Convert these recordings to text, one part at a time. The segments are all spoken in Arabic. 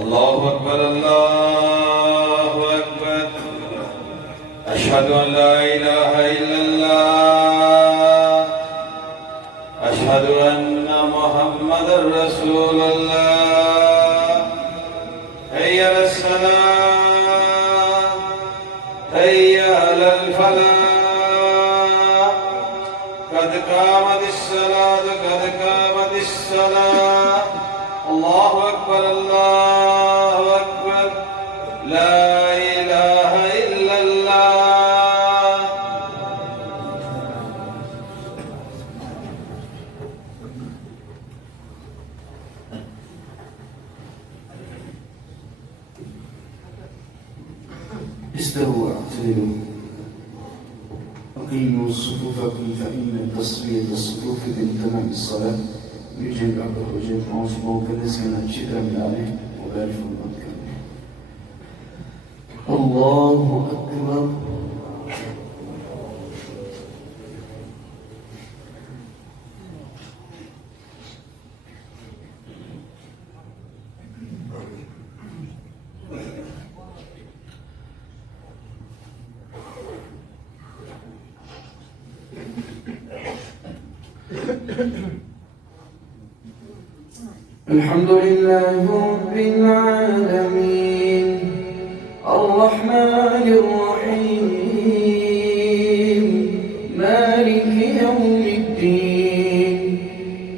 الله أكبر الله أكبر. أشهد أن لا إله إلا الله. أشهد أن محمدا رسول الله. حي على الصلاة حي على الفلاح. قد قامت الصلاة قد قامت الصلاة. الله أكبر الله أكبر. لا إله إلا الله. استووا واعتدلوا أقيموا صفوفكم فإن تصفية الصفوف من تمام الصلاة يجب أن تخرج موضوع كنسينا الشكر من عليه وبارك الله. الله أكبر. الحمد لله رب العالمين الرحمن الرحيم مالك يوم الدين.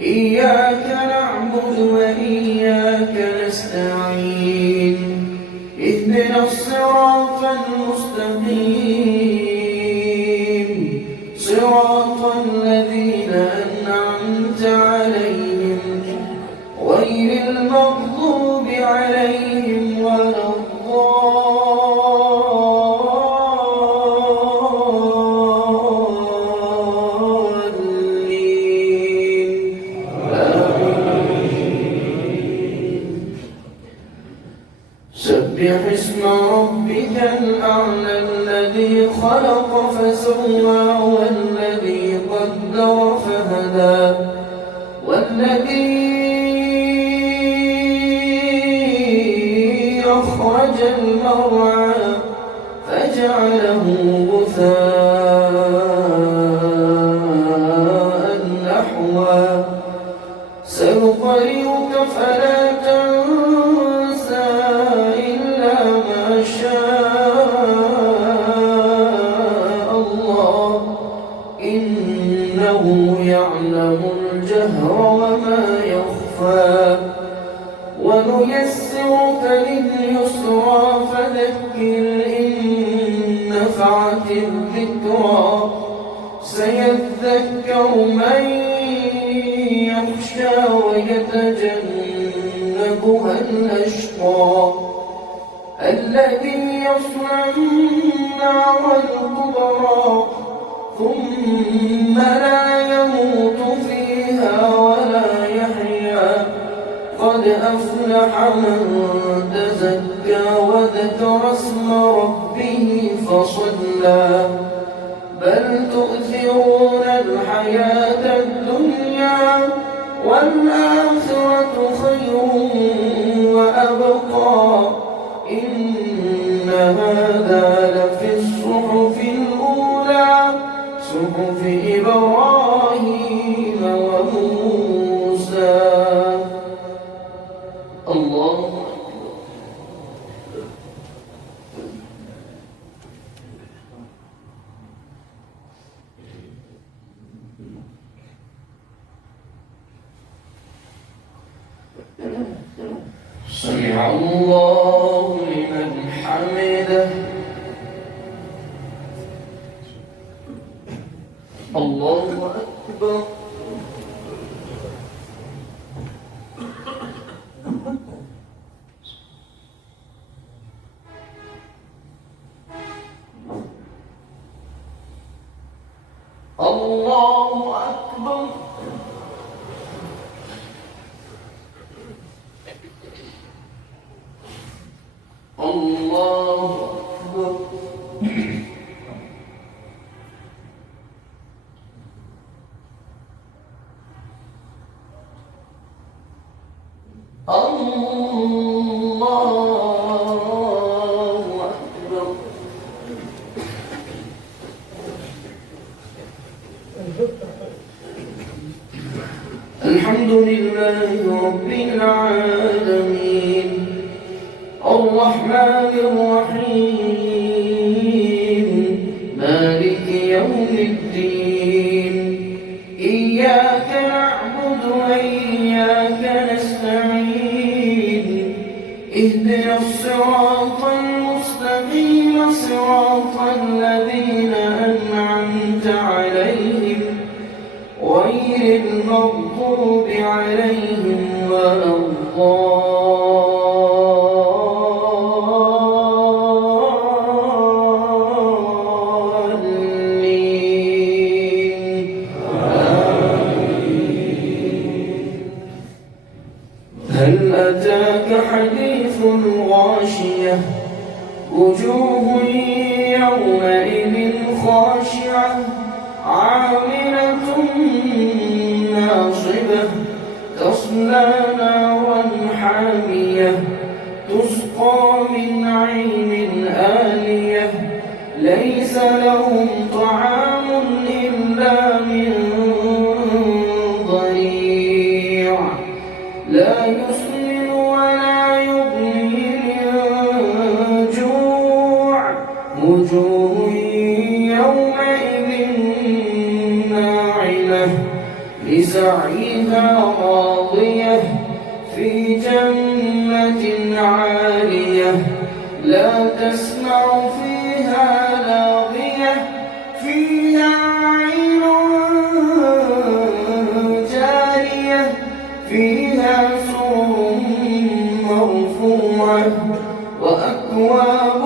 إياك نعبد وإياك نستعين. اهدنا الصراط المستقيم صراط الذين أنعمت عليهم غير المغضوب عليهم ولا الضالين. سبح اسم ربك الأعلى الذي خلق فسوى والذي قدر فهدى والذي أخرج المرعى فجعله غثاء نحوا. سنقرئك فلا تنسى إلا ما شاء الله إنه يعلم الجهر وما يخفى. ونيسرك لليسرى فذكر إن نفعت الذكرى. سيذكر من يخشى ويتجنبها الأشقى الذي يصلى النار الكبرى ثم لا يموت فيها ولا يحيا. قد أفلح من تزكى وذكر اسم ربه فصلى. بل تؤثرون الحياة الدنيا والآخرة خير وأبقى. إن هذا لفي الصحف الأولى صحف إبراهيم وموسى. الله سمع الله لمن حمده. الله أكبر. الله أكبر. الله أكبر. الله الحمد لله رب العالمين الرحمن الرحيم مالك يوم الدين إياك نعبد وإياك نستعين اهدنا الصراط المستقيم صراط الذين أنعمت عليهم غير المغضوب عليهم ولا الضالين هل أتاك حديث الغاشية وجوه يومئذ خاشعة عاملة ناصبة تصلى نارا حامية تسقى من عين آنية ليس لهم طعام إلا من ضريع لا يسمن ولا يغني من جوع وجوه يومئذ ناعمة لسعيها راضية في جنة عالية لا تسمع فيها لاغية فيها عين جارية فيها سرر مرفوعة وأكواب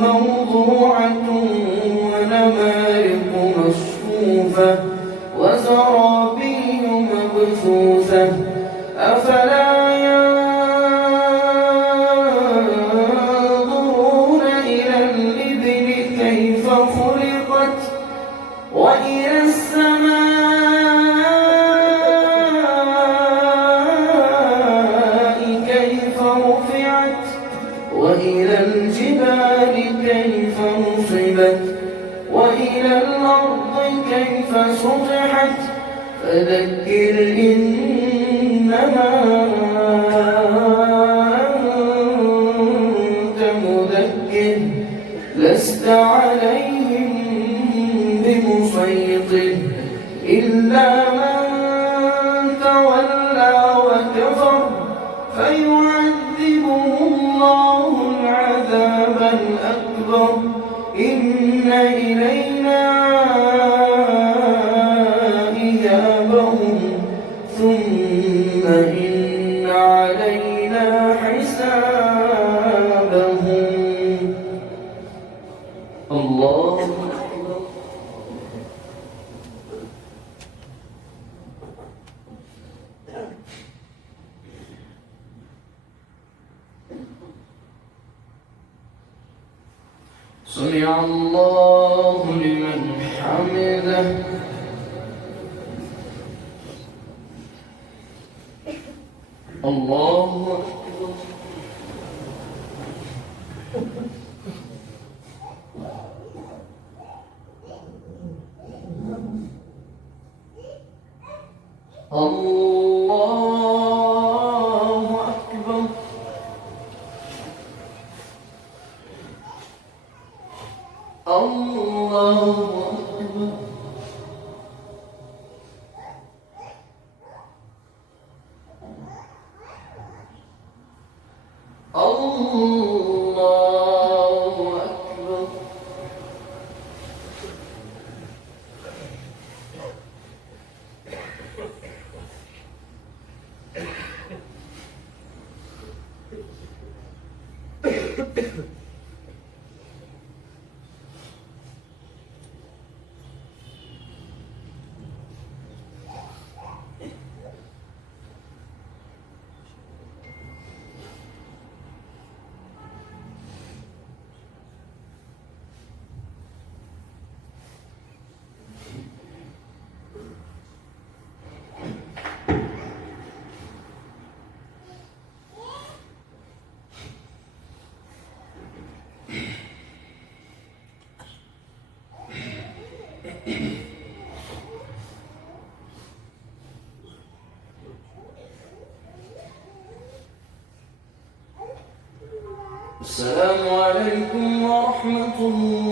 موضوعة ونمارق مصفوفة وزرابي مبثوثة أفلا ينظرون إلى الإبل كيف خلقت وإلى السماء كيف رفعت وإلى الجبال كيف نصبت وإلى الأرض كيف سطحت فذكر إنما أنت مذكر لست عليهم بمسيطر إلا من تولى وكفر فيعذبه الله العذاب الأكبر إن إلينا إيابهم ثم إن علينا حسابهم الله أكبر سمع الله لمن حمده الله أكبر الله أكبر الله أكبر الله أكبر السلام عليكم ورحمة الله.